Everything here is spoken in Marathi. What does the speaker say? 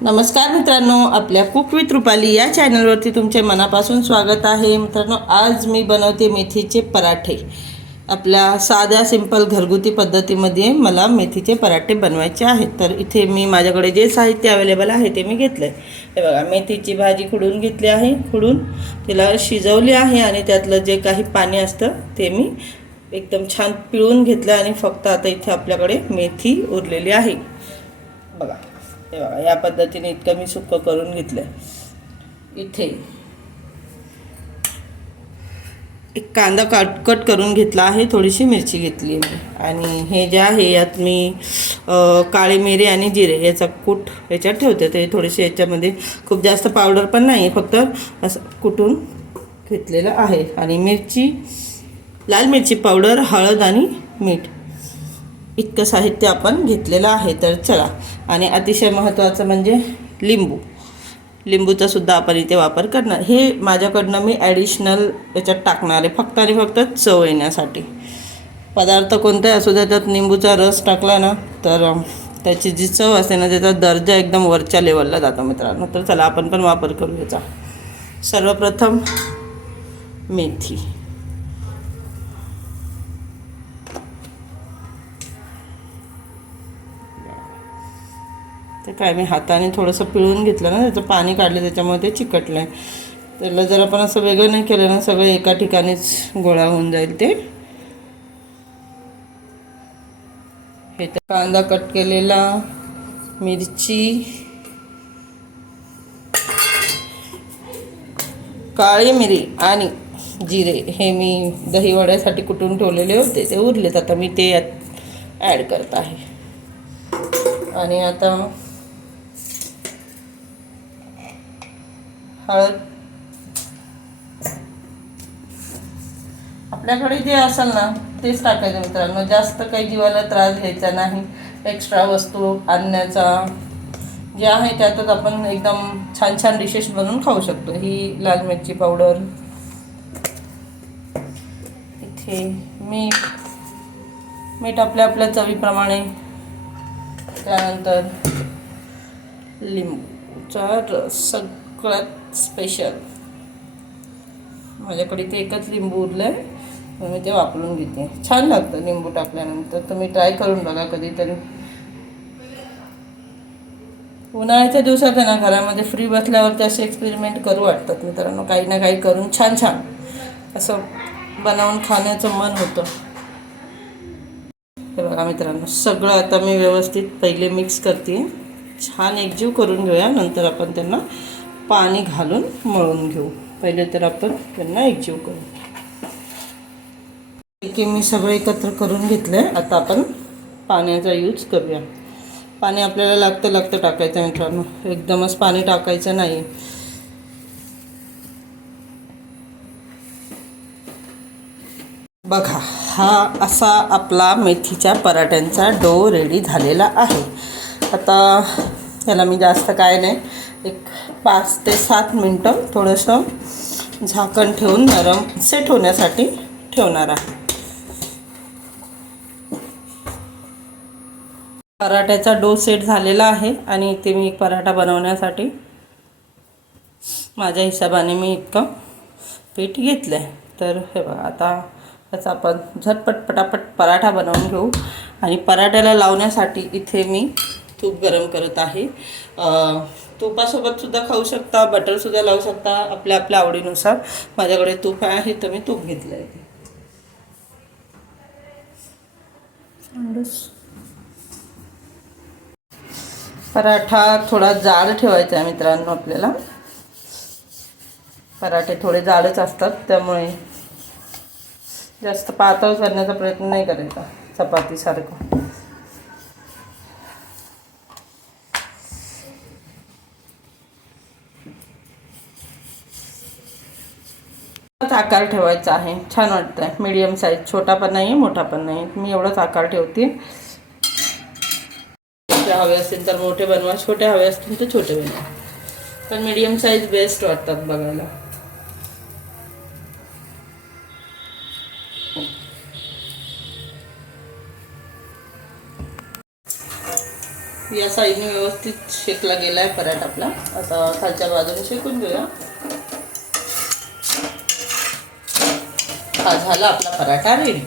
नमस्कार मित्रांनो, आपल्या कुक विथ रुपाली या चॅनलवरती तुमचे मनापासून स्वागत आहे। मित्रांनो, आज मी बनवते मेथीचे पराठे। आपल्या साध्या सिंपल घरगुती पद्धतीमध्ये मला मेथीचे पराठे बनवायचे आहेत। तर इथे मी माझ्याकडे जे साहित्य अवेलेबल आहे ते मी घेतलं आहे। हे बघा, मेथीची भाजी खुडून घेतली आहे, खुडून तिला शिजवली आहे आणि त्यातलं जे काही पाणी असतं ते मी एकदम छान पिळून घेतलं आणि फक्त आता इथे आपल्याकडे मेथी उरलेली आहे। बघा, हे बघा, या पद्धतीने इतकं मी सुक्कं करून घेतलं। इथे एक कांदा कट करून घेतला आहे, थोडीशी मिरची घेतली आहे आणि हे जे आहे यात मी काळे मिरे आणि जिरे याचा कूट याच्यात ठेवते। ते थोडेसे याच्यामध्ये खूप जास्त पावडर पण नाही, फक्त असं कुटून घेतलेलं आहे। आणि मिरची, लाल मिरची पावडर, हळद आणि मीठ इतकं साहित्य आपण घेतलेलं आहे। तर चला, आणि अतिशय महत्त्वाचं म्हणजे लिंबूचा सुद्धा आपण इथे वापर करणार। हे माझ्याकडनं मी ॲडिशनल याच्यात टाकणार आहे, फक्त आणि फक्त चव येण्यासाठी। पदार्थ कोणताही असू द्या, त्यात लिंबूचा रस टाकला ना तर त्याची जी चव असते ना, त्याचा दर्जा एकदम वरच्या लेवलला जातो मित्रांनो। तर चला, आपण पण वापर करू याचा। सर्वप्रथम मेथी, ते काय मी हाताने थोडंसं पिळून घेतलं ना, त्याचं पाणी काढलं, त्याच्यामुळे ते चिकटलं आहे। त्याला जर आपण असं वेगळं नाही केलं ना, सगळं एका ठिकाणीच गोळा होऊन जाईल ते। हे तर कांदा कट केलेला, मिरची, काळी मिरी आणि जिरे हे मी दही वड्यासाठी कुटून ठेवलेले होते, ते उरलेत। आता मी ते यात ॲड करत आहे। आणि आता हळद, आपल्याकडे जे असेल ना तेच टाकायचं मित्रांनो। जास्त काही जीवाला त्रास घ्यायचा नाही एक्स्ट्रा वस्तू आणण्याचा। जे आहे त्यातच आपण एकदम छान छान डिशेस बनवून खाऊ शकतो। ही लाल मिरची पावडर, इथे मीठ आपल्या चवीप्रमाणे, त्यानंतर लिंबूचा रस, सगळ्यात स्पेशल। माझ्याकडे ते एकच लिंबू उरलं आहे, तर मी ते वापरून घेते। छान लागतं लिंबू टाकल्यानंतर, तुम्ही ट्राय करून बघा कधीतरी। उन्हाळ्याच्या दिवसात आहे ना, घरामध्ये फ्री बसल्यावरती असे एक्सपेरिमेंट करू वाटतात मित्रांनो। काही ना काही करून छान छान असं बनवून खाण्याचं मन होतं। हे बघा मित्रांनो, सगळं आता मी व्यवस्थित पहिले मिक्स करते, छान एकजीव करून घेऊया। नंतर आपण त्यांना पाणी घालून मळून घेऊ। पहिले तर आपण त्यांना एकजीव करू। की मी सगळं एकत्र करून घेतलं आहे। आता आपण पाण्याचा यूज करूया। पाणी आपल्याला लागतं टाकायचं मित्रांनो, एकदमच पाणी टाकायचं नाही। बघा, हा असा आपला मेथीच्या पराठ्यांचा डो रेडी झालेला आहे। आता याला मी जास्त काय नाही, एक 5 ते 7 मिनटं थोडंसं झाकण ठेवून नरम सेट होण्यासाठी ठेवणार आहे। पराठ्याचा डो सेट झालेला आहे आणि इथे मी एक पराठा बनवण्यासाठी माझ्या हिशोबाने मी इतकं पीठ घेतलं आहे। तर हे बघा, आता त्याचा आपण झटपट पटापट पराठा बनवून घेऊ। आणि पराठ्याला लावण्यासाठी इथे मी तूप गरम करत आहे। तुपासोबत सुद्धा खाऊ शकता, बटरसुद्धा लावू शकता, आपल्या आवडीनुसार। माझ्याकडे तूप आहे तर मी तूप घेतलं आहे। पराठा थोडा जाड ठेवायचा आहे मित्रांनो आपल्याला। पराठे थोडे जाडच असतात, त्यामुळे जास्त पातळ करण्याचा प्रयत्न नाही करायचा चपातीसारखं। आकार ठेवायचा आहे, छान वाटतंय। मीडियम साईज, छोटा पण नाही मोठा पण नाही, मी एवढाच आकार ठेवते। हवे असतील तर मोठे बनवा, छोटे हवे असतील तर छोटे बनवा, पण मीडियम साईज बेस्ट वाटतात बघायला। या साईडने व्यवस्थित शेकला गेला आहे पराठा आपला. आता खालच्या बाजूने शेकून घेऊया. हा झाला आपला पराठा रेडी.